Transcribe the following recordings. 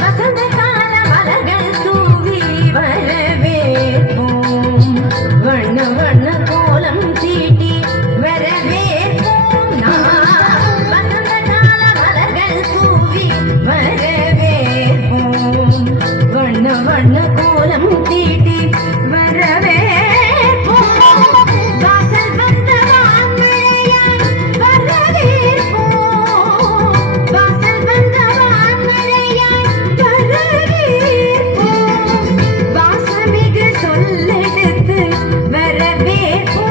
வசந்த கால மலர்கள் தூவி வரவேற்போம் வண்ண வண்ண கோலம் தீட்டி வரவேற்போம் வசந்த கால மலர்கள் தூவி வரவேற்போம் வண்ண வண்ண கோலம் தீட்டி வரவேற்போம் வாசல் வந்த வான்மழையாய் வரவேற்போம் வாசல் வந்த வான்மழையாய் வரவேற்போம் வாசமிகு சொல்லெடுத்து வரவேற்போம்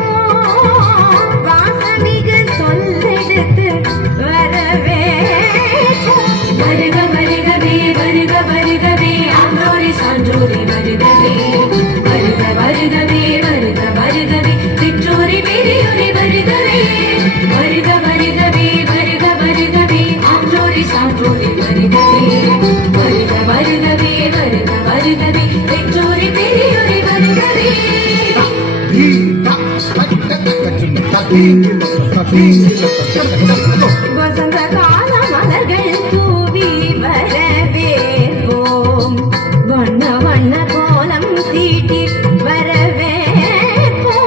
வாசமிகு சொல்லெடுத்து வரவேற்போம் வருக வருகவே வருக வருகவே ஆன்றோரி சான்றோரி வருகவே வருக வருகவே வருக வருகவே திற்றோரி பெரியோரி வருகவே வருக வருகவே வருக வருகவே ஆன்றோரி சான்றோரி வருகவே வருக வருகவே வருக வருகவே திற்றோரி பெரியோரி வருகவே வசந்த கால மலர்கள் தூவி வரவேற்போம் வண்ண வண்ண கோலம் தீட்டி வரவேற்போம்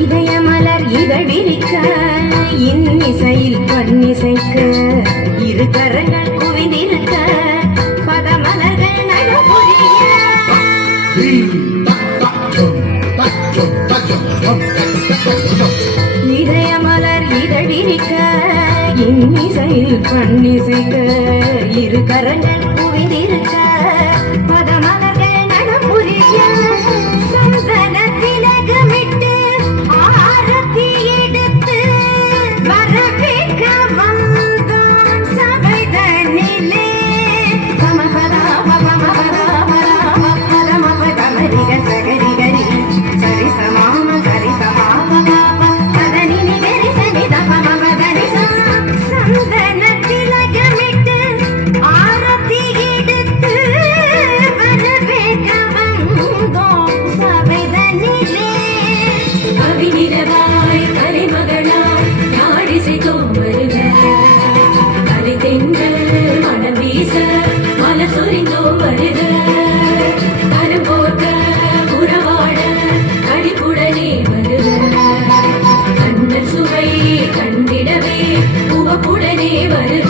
இதய மலர் இதழிருக்க இன்னிசையில் பன்னிசைக்க இரு கரங்கள் குவிந்திருக்க பதமலர்கள் நடுபுரிய இதய மலர் இதழிருக்க இன்னிசையில் பன்னிசைக்க இரு கரங்கள் குவிந்திருக்க பதமலர்கள் நடுபுரிய சந்தன திலகமிட்டு ஆரத்தி எடுத்து வரவேற்க வந்தோம் சபைதனிலே சகரிகரி சரி சமாம சரி சமாம பதனினி வெரி சனித பமபதனி சந்தன திலகமிட்டு ஆரத்தி எடுத்து வரவேற்க வந்தோம் சபைதனிலே கவிநிலவாய் கலைமகளாய் நாடிசைத்தோம் வருக கலை தெங்கள் மனம் வீச மலர் சொரிந்தோம் வருக கரும்போர்க்க புறவாட கடிப்புடனே வருக கண்ணன் சுவை கண்டிடவே உவப்புடனே வருக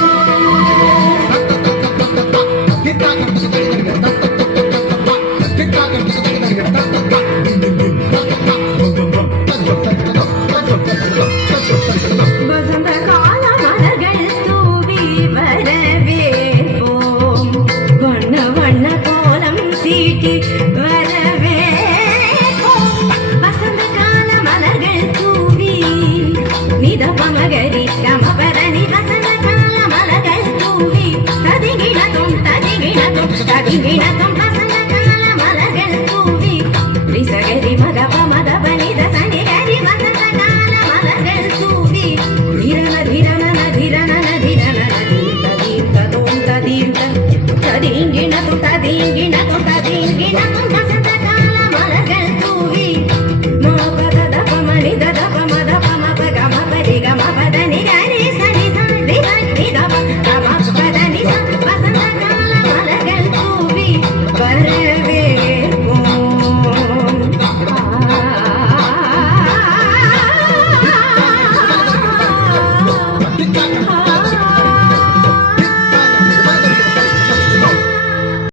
வசந்த கால மலர்கள் தூவி வரவேற்போம் வண்ண வண்ண கோலம் தீட்டி வரவேற்போம் வசந்த கால மலர்கள் தூவி நிதபமகரி கமபரணி வசந்த கால மலர்கள் தூவி ததிகிணதும் ததிகிணதும் ததிகிணதும் வசந்த கால மலர்கள் தூவி ரிசகரி மதப மதப நித சனிகரி வசந்த கால மலர்கள் தூவி ಧಿರನ ಧಿರನ ಧಿರನ ಧಿರನ ಧೀರ್ತ ಧೀರ್ತ ದೋಂ ತದೀರ್ತ ತದೀಂಗಿಣ ತುಟ ದೀಂಗಿಣ